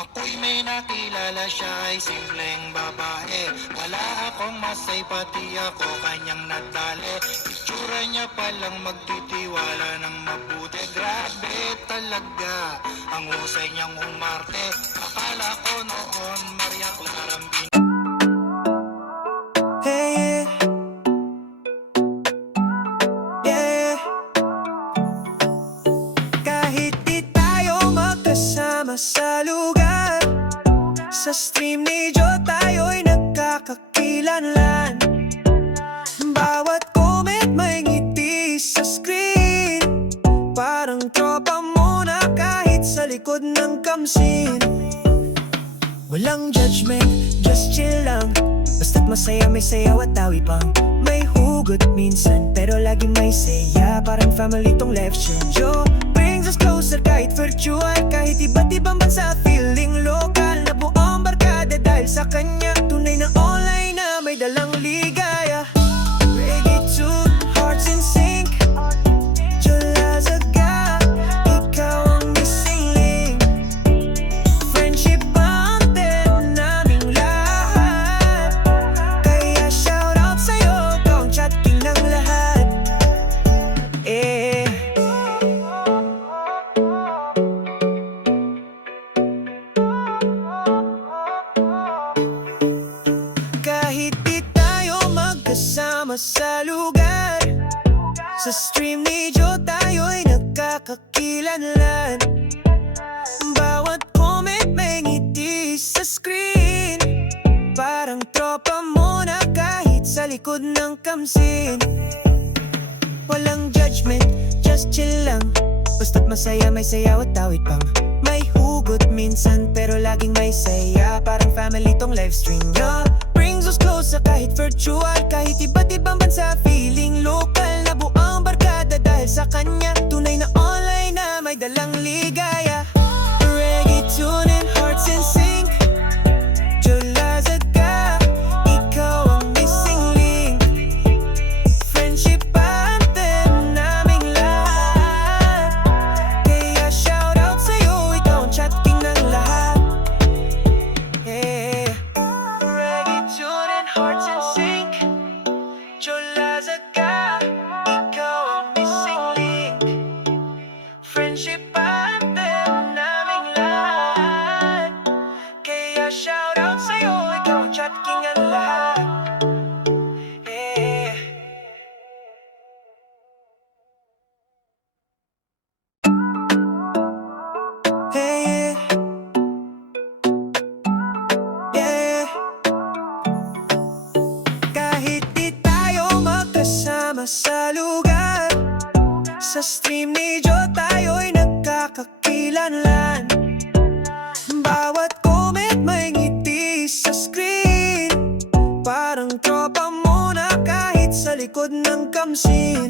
Ako'y may nakilala, siya ay simpleng babae. Wala akong masay, pati ako kanyang nadali. Itsura niya palang magtitiwala ng mabuti. Grabe talaga ang husay niyang umarte. Akala ko noon Maria Clara Hey, yeah. Kahit di tayo magkasama sa lugar, sa stream ni Joe tayo'y nagkakakilanlan. Bawat comment may ngiti sa screen, parang tropa mo na kahit sa likod ng kamsin. Walang judgment, just chill lang. Basta't masaya, may sayaw at tawi pang may hugot minsan, pero laging may saya. Parang family tong left stream. Joe brings us closer kahit virtual, kahit iba't ibang bansa, feeling local. Na buong barkada dahil sa kanya, tunay na online na may dalang ligaya. Reggae tune, hearts in sync. Joe Lazaga, ikaw ang missing link. Friendship anthem naming lahat, kaya shout out sa'yo, ikaw ang chat king ng lahat. Kahit di tayo magkasama sa lugar, sa stream ni Joe tayo'y nagkakakilanlan. Bawat comment may ngiti sa screen, parang tropa mo na kahit sa likod ng kamsin. Walang judgment, just chill lang. Basta't masaya, may sayaw at tawid pang may hugot minsan, pero laging may saya. Parang family tong live stream niya, brings us closer kahit virtual, kahit iba't ibang bansa, feeling local. Na buang barkada dahil sa kanya, tunay na online na may dalang ligaya. Reggae tune and hearts in sync. Joe Lazaga, ikaw ang missing link. Friendship anthem naming lahat, kaya shout out sa'yo, ikaw ang chat king ng lahat. Hey. Reggae tune and hearts in sync. Joe Lazaga, ikaw ang missing link. Friendship anthem naming lahat, kaya shout out sa'yo, ikaw ang chat king ng lahat. Hey. Hey, yeah. Kahit di tayo magkasama sa lugar, sa stream ni Joe tayo'y nagkakakilanlan. Bawat comment may ngiti sa screen, parang tropa mo na kahit sa likod ng kamsin.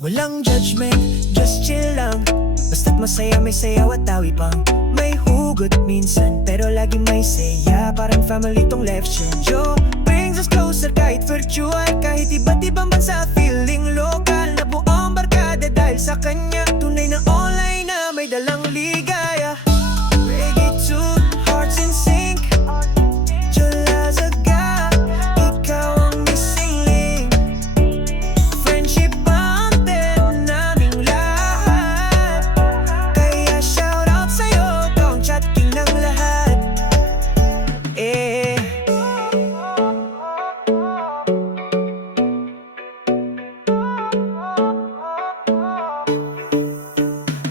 Walang judgment, just chill lang. Basta't masaya, may sayaw at tawi pang may hugot minsan, pero laging may saya. Parang family tong left stream. Joe brings us closer kahit virtual, kahit iba't ibang bansa, feeling local. Na buong barkada dahil sa kanya, tunay na online na may dalang ligaya. Reggae tune, hearts in sync. Joe Lazaga, ikaw ang missing link. Friendship anthem naming lahat, kaya shout out sa'yo, ikaw ang chat king ng lahat. Eh.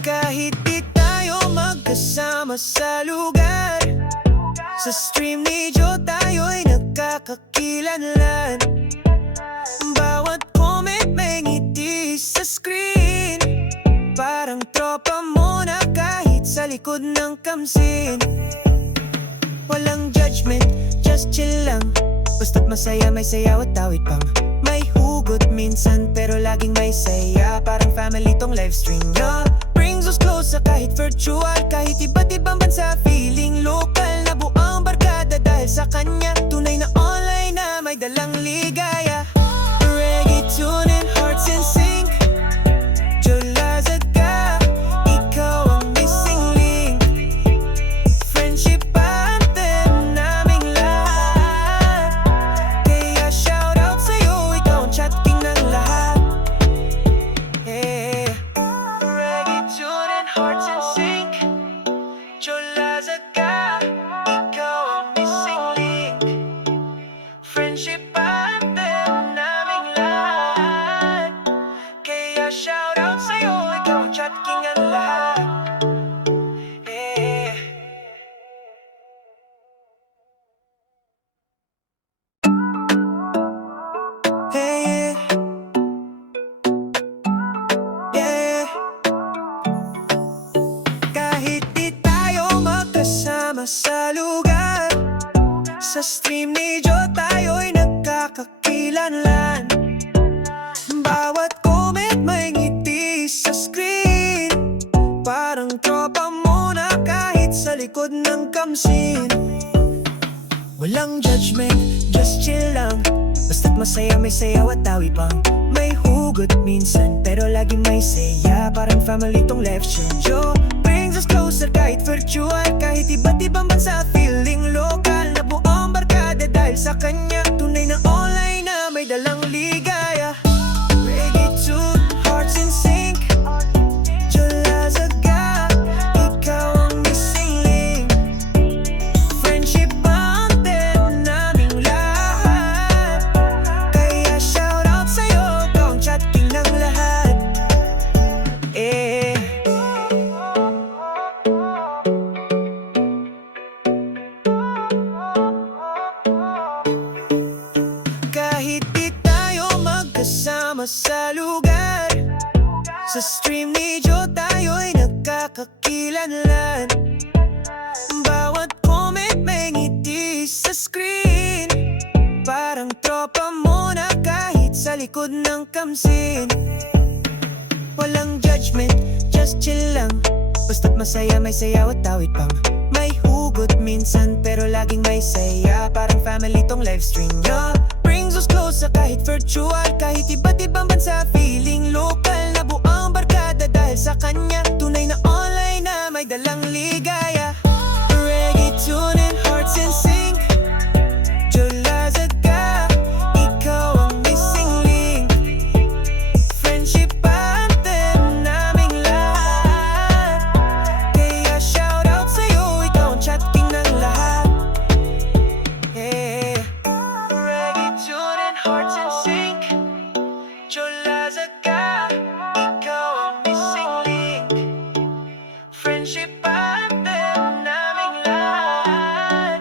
Kahit di tayo magkasama sa lugar, sa stream ni Joe tayo'y nagkakakilanlan. Bawat comment may ngiti sa screen, parang tropa mo na kahit sa likod ng kamsin. Walang judgment, just chill lang. Basta't masaya, may sayaw at tawid pang may hugot minsan, pero laging may saya. Parang family tong live stream niya, brings us closer kahit virtual, kahit iba't ibang bansa, feeling local. Na buang barkada dahil sa kanya, tunay na online na may dalang ligaya. Reggae tune and hearts in sync. Joe Lazaga, ikaw ang missing link. hearts in sync. Jolazaga, ikaw ang missing link. Friendship anthem naming lahat. Kaya shoutout sa'yo, ikaw ang chat king ang lahat. Eh. Hey, yeah. Kahit di tayo magkasama sa lugar, sa stream ni Jo tayo'y nagkakakilanlan. Bawat comment may ngiti sa screen, parang tropa mo na kahit sa likod ng kamsin. Walang judgment, just chill lang. Basta't masaya, may sayaw at tawi pang may hugot minsan, pero laging may saya. Parang family tong left stream. Jo brings us closer kahit virtual, kahit iba't ibang bansa, feeling local na buong barkada dahil sa kanya. Tunay na online na may dalang ligaya. Reggae tune, hearts in sync. Jolazaga, ikaw ang missing link. Friendship anthem naming lahat. Kaya shoutout sa'yo, ikaw ang chat king ng lahat. Eh. Kahit di tayo magkasama sa lugar, sa stream ni Jo tayo'y nagkakakilanlan. Bawat comment may ngiti sa screen, parang tropa mo na kahit sa likod ng kamsin. Walang judgment, just chill lang. Basta't masaya, may sayaw at tawid pang may hugot minsan, pero laging may saya. Parang family tong live stream nyo. Brings us closer kahit virtual, kahit iba't ibang bansa, feeling local na buang barkada dahil sa kanya. Tunay na online na may dalang ligaya. Reggae tune and hearts in sync. Jolazaga, ikaw ang missing link. Friendship anthem naming lahat. Kaya shoutout sa'yo, ikaw ang chat king ng lahat. Eh. Reggae tune and hearts in sync. Jolazaga, ikaw ang missing link. Friendship anthem naming lahat.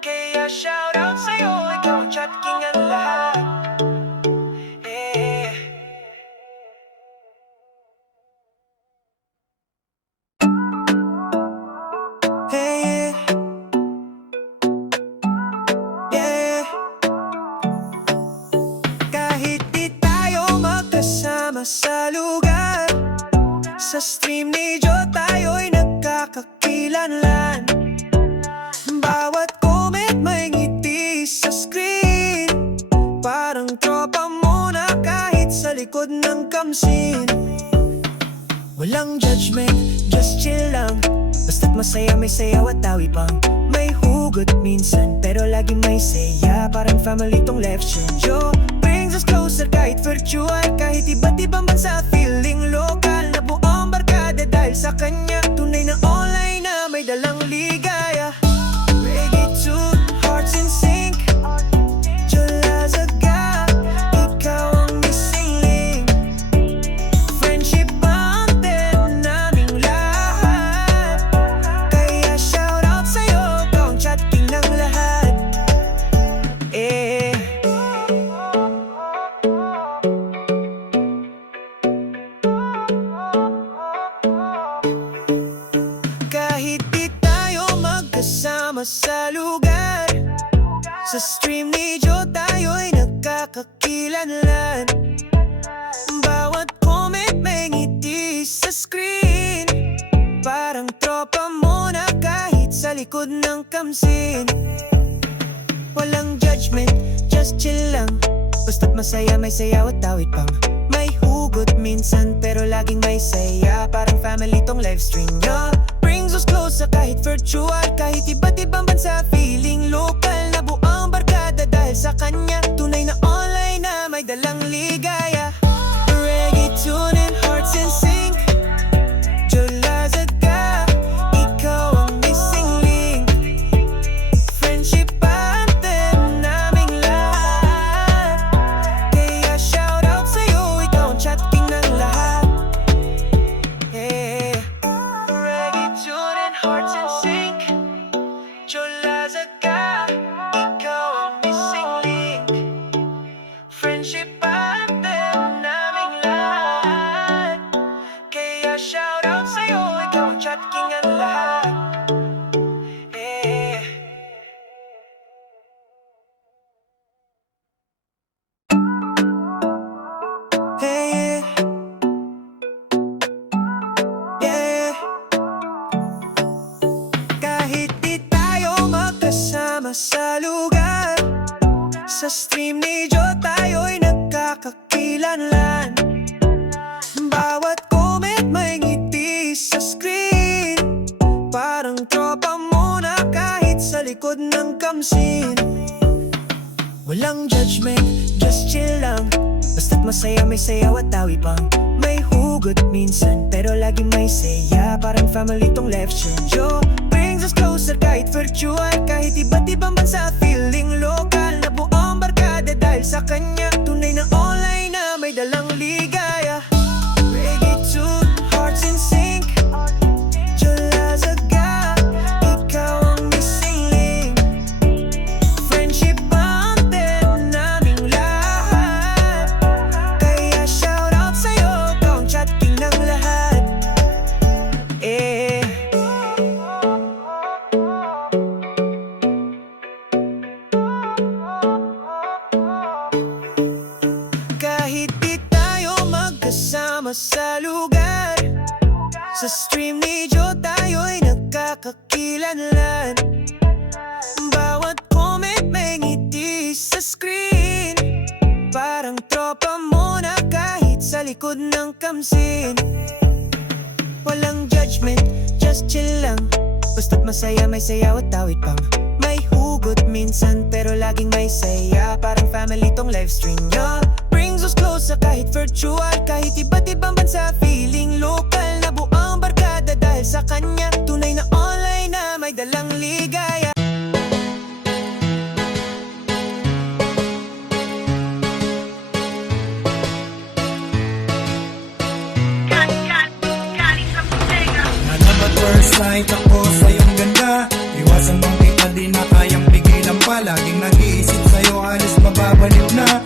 Kaya shoutout sa'yo, ikaw ang chat king ang lahat. Eh. Hey, yeah. Kahit di tayo magkasama sa lugar, sa stream ni Jo tayo'y nagkakakilanlan. Bawat comment may ngiti sa screen, parang tropa mo na kahit sa likod ng kamsin. Walang judgment, just chill lang. Basta't masaya, may sayaw at tawi pang may hugot minsan, pero laging may saya. Parang family tong left stream. Jo brings us closer kahit virtual, kahit iba't ibang bansa, feeling local na buong barkada dahil sa kanya. Tunay na online na may dalang ligaya. Reggae tune, hearts in sync. Jolazaga, ikaw ang missing link. Friendship anthem naming lahat. Kaya shoutout sa'yo, ikaw ang chat king ng lahat. Eh. Kahit di tayo magkasama sa lugar, sa stream ni Jo tayo'y nagkakakilanlan. Bawat comment may ngiti sa screen, parang tropa mo na kahit sa likod ng kamsin. Walang judgment, just chill lang. Basta't masaya, may sayaw at tawid pang may hugot minsan, pero laging may saya. Parang family tong live stream nyo. Brings us closer kahit virtual, kahit iba't ibang bansa, feeling local na buang barkada dahil sa kanya. Tunay na online na may dalang ligaya. Reggae tune and hearts in sync. July likod ng kamsin. Walang judgment, just chill lang. Basta't masaya, may sayaw at tawi pang may hugot minsan, pero lagi may saya. Parang family tong left Joe brings us closer kahit virtual, kahit iba't ibang bansa, feeling local. Na buong barkada dahil sa kanya, tunay na online na may dalang ligaya. Reggae tune, hearts in sync. Jolazaga, ikaw ang missing link. Friendship bonded naming lahat, kaya shout out sa'yo, ikaw ang chat king ng lahat. Kahit di tayo magkasama sa lugar, sa stream ni Joe tayo'y nagkakakilanlan. Bawat comment may ngiti sa screen, parang tropa mo na kahit sa likod ng kamsin. Walang judgment, just chill lang. Basta't masaya, may sayaw at tawid pang may hugot minsan, pero laging may saya. Parang family tong live stream niya, brings us closer kahit virtual, kahit iba't ibang bansa, feeling local. Na buang barkada dahil sa kanya, tunay na online na may dalang ligaya. Na naman first sight ako sa iyong ganda, iwasan mong kita di na kayang pigilan pa. Laging nag-iisip sa'yo, alis mababalik na.